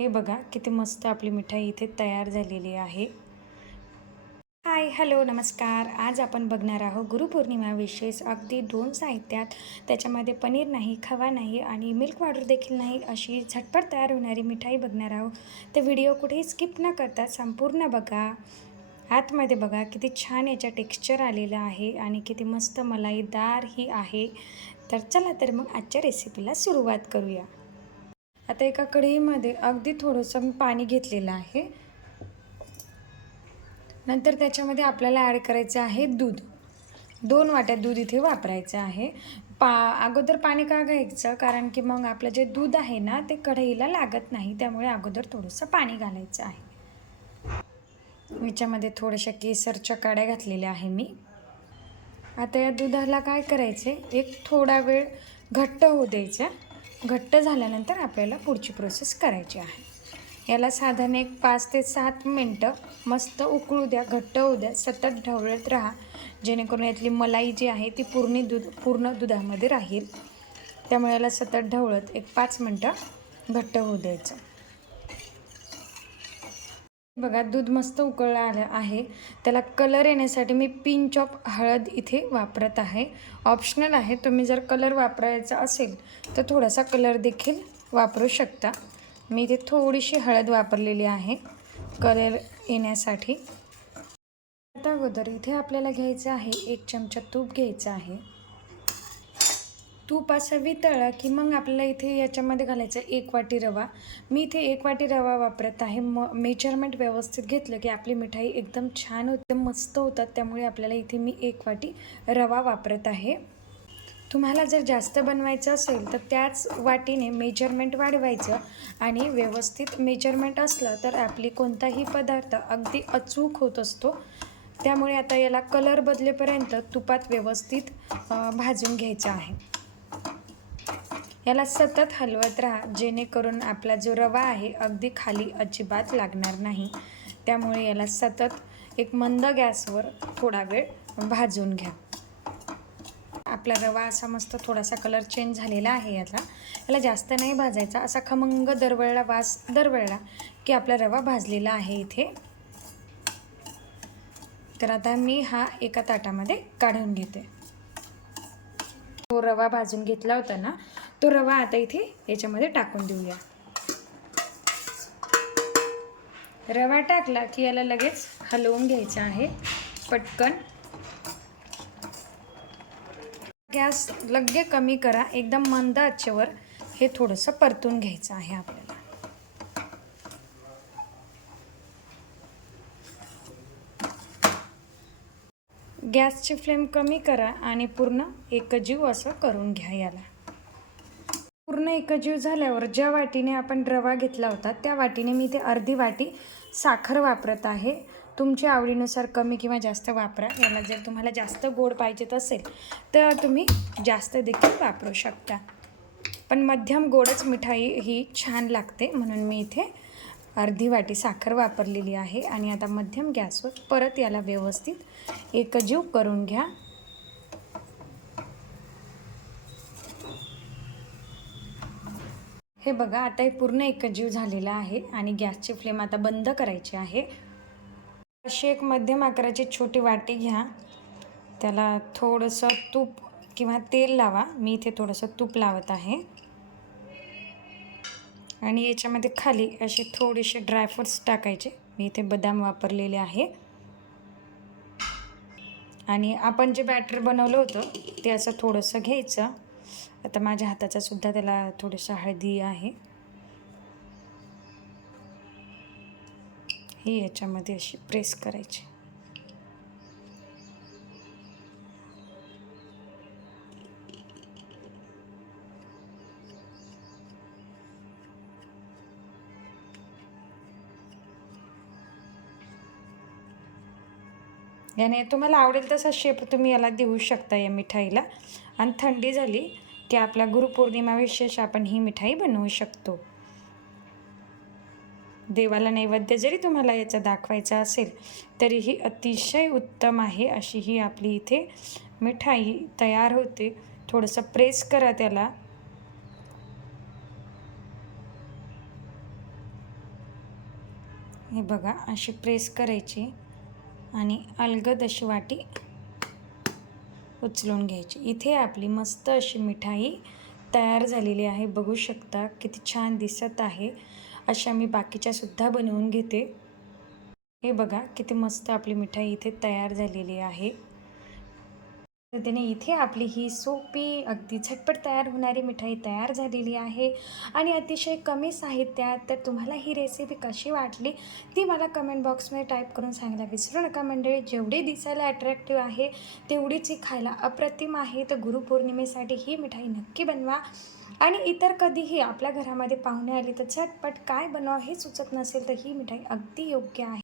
हे बघा किती मस्त आपली मिठाई इथे तयार झालेली आहे। हाय हॅलो नमस्कार। आज आपण बघणार आहोत गुरुपौर्णिमा विशेष अगदी 2 साहित्यात त्याच्यामध्ये पनीर नाही, खवा नाही आणि मिल्क पावडर देखील नाही अशी झटपट तयार होणारी मिठाई बघणार आहोत। तर व्हिडिओ कुठेही स्किप न करता संपूर्ण बघा। आतमध्ये बघा किती छान याचा टेक्स्चर आलेला आहे आणि किती मस्त मलाईदार ही आहे। तर चला तर मग आजच्या रेसिपीला सुरुवात करूया। आता एका कढईमध्ये अगदी थोडंसं मी पाणी घेतलेलं आहे। नंतर त्याच्यामध्ये आपल्याला ॲड करायचं आहे दूध। 2 वाट्या दूध इथे वापरायचं आहे। अगोदर पाणी का घ्यायचं, कारण की मग आपलं जे दूध आहे ना ते कढईला लागत नाही, त्यामुळे अगोदर थोडंसं पाणी घालायचं आहे। याच्यामध्ये थोड्याशा केसरच्या काड्या घातलेल्या आहे मी। आता या दुधाला काय करायचे, एक थोडा वेळ घट्ट होऊ द्यायचा। घट्ट झाल्यानंतर आपल्याला पुढची प्रोसेस करायची आहे। याला साधारण एक 5 ते 7 मिनटं मस्त उकळू द्या, घट्ट होऊ द्या, सतत ढवळत राहा, जेणेकरून यातली मलाई जी आहे ती पूर्ण दुधामध्ये राहील। त्यामुळे याला सतत ढवळत एक 5 मिनटं घट्ट होऊ द्यायचं। बघा दूध मस्त उकळलं आलं आहे। त्याला कलर येण्यासाठी मी पिंच ऑफ हळद इथे वापरत आहे। ऑप्शनल आहे, तुम्ही जर कलर वापरायचा असेल तर थोडासा कलर देखील वापरू शकता। मी इथे थोडीशी हळद वापरलेली आहे कलर येण्यासाठी। आता अगोदर इथे आपल्याला घ्यायचं आहे 1 चमचा तूप घ्यायचं आहे। तूप असं वितळलं की मग आपल्याला इथे याच्यामध्ये घालायचं 1 वाटी रवा। मी इथे 1 वाटी रवा वापरत आहे। मेजरमेंट व्यवस्थित घेतलं की आपली मिठाई एकदम छान होते, मस्त होतात। त्यामुळे आपल्याला इथे मी 1 वाटी रवा वापरत आहे। तुम्हाला जर जास्त बनवायचं असेल तर त्याच वाटीने मेजरमेंट वाढवायचं आणि व्यवस्थित मेजरमेंट असलं तर आपली कोणताही पदार्थ अगदी अचूक होत असतो। त्यामुळे आता याला कलर बदलेपर्यंत तुपात व्यवस्थित भाजून घ्यायचं आहे। याला सतत हलवत राहा, जेणेकरून आपला जो रवा आहे अगदी खाली अजिबात लागणार नाही। त्यामुळे याला सतत एक मंद गॅसवर थोडा वेळ भाजून घ्या। आपला रवा असा मस्त थोडासा कलर चेंज झालेला आहे। याला जास्त नाही भाजायचा, असा खमंग वास दरवळला की आपला रवा भाजलेला आहे इथे। तर आता मी हा एका ताटामध्ये काढून घेते। तो रवा भाजून घेतला होता ना, तो रवा आता इथे याच्यामध्ये टाकून देऊया। रवा टाकला की याला लगेच हलवून घ्यायचं आहे पटकन। गॅस लगे कमी करा, एकदम मंद आचेवर हे थोडंसं परतून घ्यायचं आहे आपल्याला। गॅसची फ्लेम कमी करा आणि पूर्ण एकजीव असं करून घ्या। याला पूर्ण एकजीव झाल्यावर ज्या वाटीने आपण रवा घेतला होता त्या वाटीने मी इथे अर्धी वाटी साखर वापरत आहे। तुमच्या आवडीनुसार कमी किंवा जास्त वापरा। याला जर तुम्हाला जास्त गोड पाहिजेत असेल तर तुम्ही जास्त देखील वापरू शकता, पण मध्यम गोडच मिठाई ही छान लागते, म्हणून मी इथे अर्धी वाटी साखर वापरलेली आहे। आणि आता मध्यम गॅसवर परत याला व्यवस्थित एकजीव करून घ्या। हे बघा आता हे पूर्ण एकजीव झालेला आहे आणि गॅसची फ्लेम आता बंद करायची आहे। अशी एक मध्यम आकाराची छोटी वाटी घ्या, त्याला थोडंसं तूप किंवा तेल लावा। मी इथे थोडंसं तूप लावत आहे आणि याच्यामध्ये खाली असे थोडेसे ड्रायफ्रूट्स टाकायचे। मी इथे बदाम वापरलेले आहे आणि आपण जे बॅटर बनवलं होतं ते असं थोडंसं घ्यायचं। आता माझ्या हाताचा सुद्धा त्याला थोडंसं हळदी आहे, ही याच्यामध्ये अशी प्रेस करायची। याने तुम्हाला आवडेल तसा शेप तुम्ही याला देऊ शकता या मिठाईला। आणि थंडी झाली की आपला गुरुपौर्णिमा विशेष आपण ही मिठाई बनवू शकतो। देवाला नैवेद्य जरी तुम्हाला याचा दाखवायचा असेल तरीही अतिशय उत्तम आहे। अशी ही आपली इथे मिठाई तयार होते। थोडंसं प्रेस करा त्याला हे बघा अशी प्रेस करायची आणि अलगद अशी वाटी उचलून घ्यायची. इथे आपली मस्त अशी मिठाई तयार झालेली आहे. बघू शकता किती छान दिसत आहे. अशा मी बाकीच्या सुद्धा बनवून घेते. हे बघा किती मस्त आपली मिठाई इथे तयार झालेली आहे. पद्धतीने इथे आपली ही सोपी अगदी झटपट तयार होणारी मिठाई तयार झालेली आहे आणि अतिशय कमी साहित्यात. तर तुम्हाला ही रेसिपी कशी वाटली ती मला कमेंट बॉक्समध्ये टाईप करून सांगायला विसरू नका मंडळी. जेवढी दिसायला अट्रॅक्टिव्ह आहे तेवढीच ही खायला अप्रतिम आहे. तर गुरुपौर्णिमेसाठी ही मिठाई नक्की बनवा. आणि इतर कधीही आपल्या घरामध्ये पाहुणे आले तर झटपट काय बनवावं हे सुचत नसेल तर ही मिठाई अगदी योग्य आहे.